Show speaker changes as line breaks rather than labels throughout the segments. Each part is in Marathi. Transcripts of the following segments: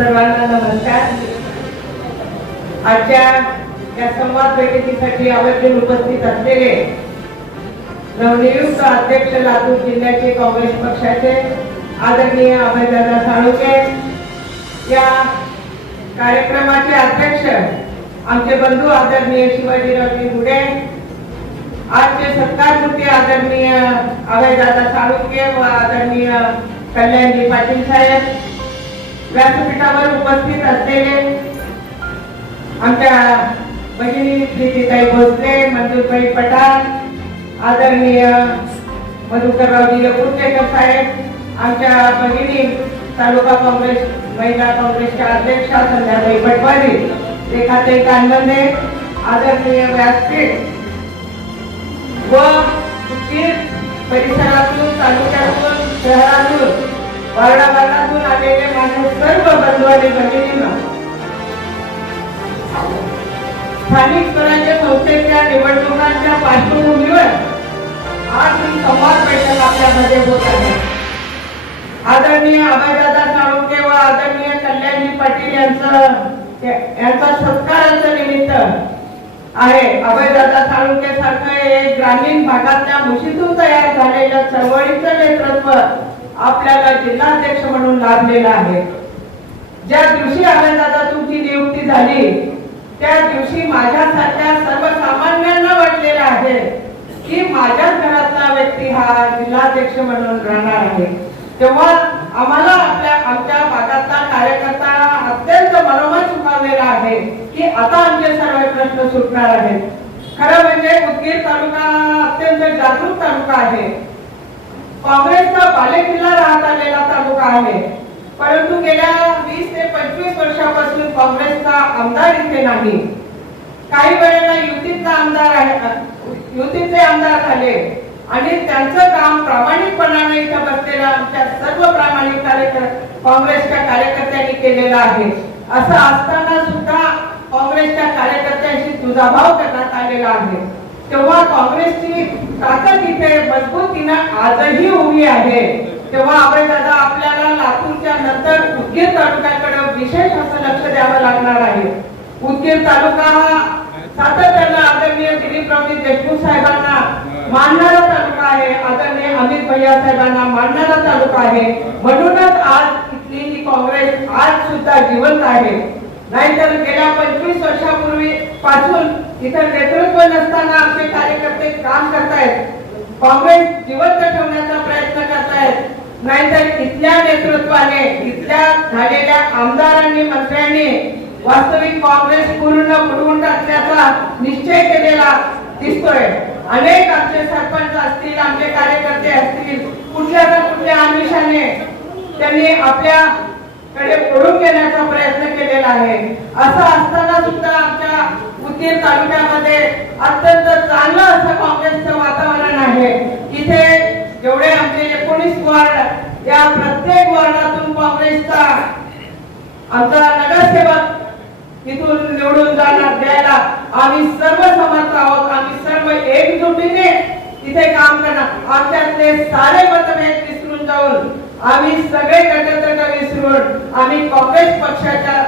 सर्वांना नमस्कार. आजच्या या संवाद बैठकीसाठी आवर्जून उपस्थित असलेले नवनियुक्त अध्यक्ष लातूर जिल्ह्याचे काँग्रेस पक्षाचे आदरणीय अभयदादा साळुके या कार्यक्रमाचे अध्यक्ष आमचे बंधू आदरणीय शिवाजीरावजी गुडे आजचे सत्कारमूर्ती आदरणीय अभयदादा साळुके व आदरणीय कल्याणजी पाटील साहेब व्यासपीठावर उपस्थित असलेले आमच्या भगिनी प्रीतीताई भोसले मंजूरबाई पठाण आदरणीय मधुकररावजी लकुरकेकर साहेब आमच्या भगिनी तालुका काँग्रेस महिला काँग्रेसच्या अध्यक्षा संध्याबाई पटवारी रेखाते कानबंदे आदरणीय व्यासपीठ व परिसरातून तालुक्यातून शहरातून वार्डावार्डातून आलेले माणूस सर्व बंधू आणि भगिनींना स्थानिक स्वराज्य संस्थेच्या निवडणुकांच्या पार्श्वभूमीवर आज ही संवाद बैठक आपल्यामध्ये होत आहे. आदरणीय आबादादा साळुंके व आदरणीय कल्याणजी पाटील यांचं यांचा सत्काराचं निमित्त आहे. अभयदादा साळुंके सारखं एक ग्रामीण भागातल्या मुशीतून तयार झालेल्या चळवळीचं नेतृत्व आपल्याला जिल्हाध्यक्ष म्हणून लाभलेला आहे. ज्या दिवशी आनंदाचा तुमची नियुक्ती झाली त्या दिवशी माझ्यासारख्या सर्वसामान्यांना वाटलेलं आहे की माझ्याच घरातला व्यक्ती हा जिल्हाध्यक्ष म्हणून राहणार आहे. तेव्हा आम्हाला आपल्या आमच्या भागातला कार्यकर्ता अत्यंत मनोमन सुखावलेला आहे की आता आमचे सर्व प्रश्न सुटणार आहेत. खरं म्हणजे उदगीर तालुका अत्यंत जागरूक तालुका आहे. काँग्रेसचा बालेकिल्ला राहत आलेला तालुका आहे. परंतु गेल्या वीस ते पंचवीस वर्षापासून काँग्रेसचा आमदार इथे नाही. काही वेळेला युतीचा आमदार आहे युतीचे आमदार झाले. आणि त्यांचं काम प्रामाणिकपणाने इथं बसलेल्या आमच्या सर्व प्रामाणिक कार्यकर काँग्रेसच्या कार्यकर्त्यांनी केलेलं आहे. असं असताना सुद्धा काँग्रेसच्या कार्यकर्त्यांशी दुजाभाव करण्यात आलेला आहे. तेव्हा काँग्रेसची संस्कृतीनं आजही उभी आहे. तेव्हा अभय दादा आपल्याला लातूरच्या नंतर उदगीर तालुक्याकडे विशेष असं लक्ष द्यावं लागणार आहे. उदगीर तालुका हा सातत्यानं आदरणीय दिलीपरावजी देशमुख साहेबांना मानणारा तालुका आहे. आदरणीय अमित भैया साहेबांना मानणारा तालुका आहे. म्हणूनच आज इथली ही काँग्रेस आज सुद्धा जिवंत आहे. नाहीतर गेल्या पंचवीस वर्षापूर्वी पासून इथं नेतृत्व नसताना आमचे कार्यकर्ते काम करतायत. काँग्रेस जिवंत ठेवण्याचा प्रयत्न करतायत. नाहीतर इथल्या नेतृत्वाने इथल्या झालेल्या आमदारांनी मंत्र्यांनी वास्तविक काँग्रेस पूर्ण बुडवून टाकण्याचा निश्चय केलेला दिसतोय. अनेक आमचे सरपंच असतील आमचे कार्यकर्ते असतील कुठल्या ना कुठल्या आमिषाने त्यांनी आपल्याकडे पळून घेण्याचा प्रयत्न केलेला आहे. असं असताना सुद्धा उदगीर तालुक्यामध्ये अत्यंत चांगलं असं काँग्रेसचं वातावरण आहे. इथे जेवढे आमचे एकोणीस वॉर्ड या प्रत्येक वॉर्डातून काँग्रेसचा आमचा नगरसेवक इथून निवडून जाणार द्यायला आम्ही सर्व समर्थ आहोत. आम्ही सर्व एकजुटीने इथे काम करणार. आमच्यातले सारे मतभेद विसरून जाऊन आम्ही सगळे गटतट विसरून आम्ही काँग्रेस पक्षाच्या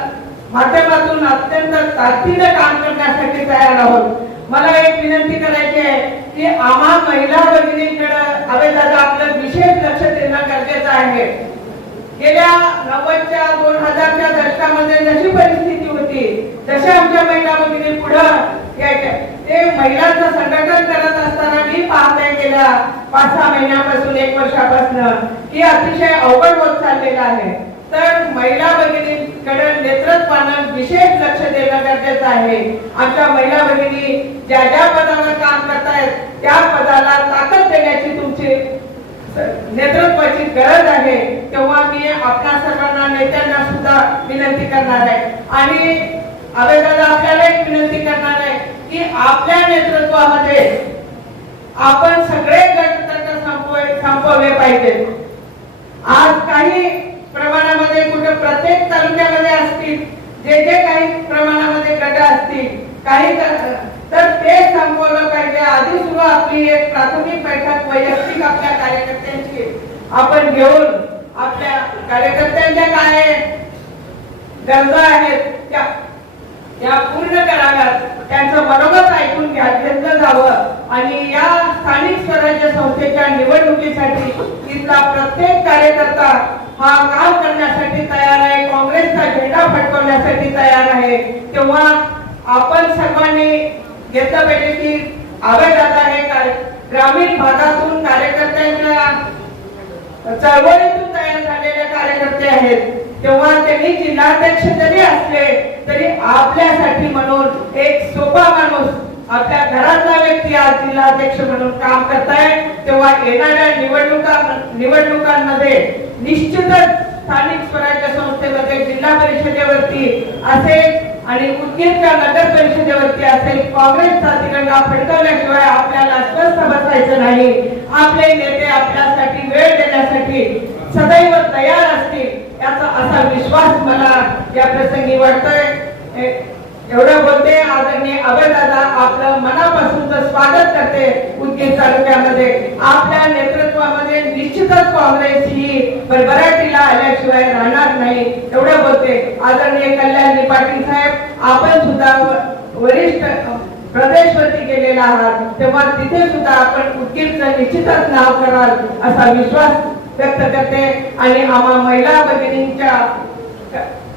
माध्यमातून अत्यंत ताकदीने काम करण्यासाठी तयार आहोत. मला एक विनंती करायची आहे की आम्हा महिला भगिनींकडे अभयदादा आपलं विशेष लक्ष देणं गरजेचं आहे. गेल्या नव्वदच्या दोन हजारच्या दशकामध्ये जशी परिस्थिती होती तशा आमच्या महिला भगिनी पुढं यायच्या. ते महिलांचं संघटन करत असताना मी पाहता गेल्या पाच सहा महिन्यापासून एक वर्षापासून की अतिशय अवघड होत चाललेलं आहे. तर महिला भगिनीकडे नेतृत्वानं विशेष लक्ष देणं गरजेचं आहे. आमच्या महिला भगिनी ज्या ज्या पदावर काम करतायत त्या पदाला ताकद देण्याची तुमची नेतृत्वाची गरज आहे तेव्हा मी आपल्या सर्वांना नेत्यांना सुद्धा विनंती करणार आहे. आणि अभयदादा आपल्याला एक विनंती करणार आहे की आपल्या नेतृत्वामध्ये आपण सगळे गट संपवले पाहिजेत. आज काही प्रमाणामध्ये कुठे प्रत्येक तालुक्यामध्ये असतील जे जे काही प्रमाणामध्ये गट असतील काही तर ते संपवलं पाहिजे. आधी सुद्धा आपली एक प्राथमिक बैठक वैयक्तिक आपल्या कार्यकर्त्यांची. आपण घेऊन आपल्या कार्यकर्त्यांच्या काय गरजा आहेत त्या त्या पूर्ण कराव्यात. त्यांचं बरोबर ऐकून घ्या घेतलं जावं. आणि या स्थानिक स्वराज्य संस्थेच्या निवडणुकीसाठी इथला प्रत्येक कार्यकर्ता हा काम करण्यासाठी तयार आहे काँग्रेसचा झेंडा फडकवण्यासाठी तयार आहे. तेव्हा आपण सर्वांनी घेतलं पाहिजे की आवेदादा हे ग्रामीण भागातून कार्यकर्त्यांच्या चळवळीतून तयार झालेले कार्यकर्ते आहेत. तेव्हा त्यांनी जिल्हाध्यक्ष जरी असले तरी आपल्यासाठी म्हणून एक सोपा माणूस आपल्या घरातला व्यक्ती आज जिल्हाध्यक्ष म्हणून काम करताय. तेव्हा येणाऱ्या निवडणुका निवडणुकांमध्ये निश्चितच स्थानिक स्वराज्य संस्थेमध्ये जिल्हा परिषदेवरती असेल आणि उदगीरच्या नगर परिषदेवरती असेल काँग्रेसचा तिरंगा फडकवल्याशिवाय आपल्याला स्वस्थ बसायचं नाही. आपले नेते आपल्यासाठी वेळ देण्यासाठी सदैव तयार असतील याचा असा विश्वास मला या प्रसंगी वाटतोय. एवढं बोलते आदरणीय अभयदादा आपलं मनापासूनच स्वागत करते उदगीर तालुक्यामध्ये. आपल्या नेतृत्व निश्चितच काँग्रेस ही भरभराटीला आल्याशिवाय राहणार नाही एवढं बोलते. आदरणीय कल्याण पाटील साहेब आपण सुद्धा वरिष्ठ प्रदेशवरती गेलेला आहात तेव्हा तिथे सुद्धा आपण उदगीरचं निश्चितच नाव कराल असा विश्वास व्यक्त करते. आणि आम्हा महिला भगिनींच्या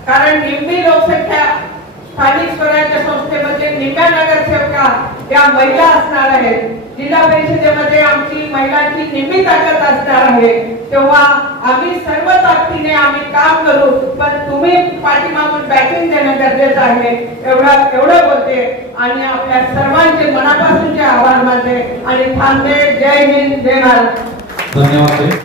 कारण निम्मी लोकसंख्या स्थानिक स्वराज्य संस्थेमध्ये निम्म्या नगरसेवका या महिला असणार आहेत. जिल्हा परिषदेमध्ये आमची महिलांची नेहमी ताकद असणार आहे. तेव्हा आम्ही सर्व ताकदीने आम्ही काम करू पण तुम्ही पाठीमागून बॅकिंग देणं गरजेचं आहे. एवढं एवढं बोलते. आणि आपल्या सर्वांचे मनापासूनचे आभार मानते. आणि थांबते. जय हिंद जय महाराष्ट्र
धन्यवाद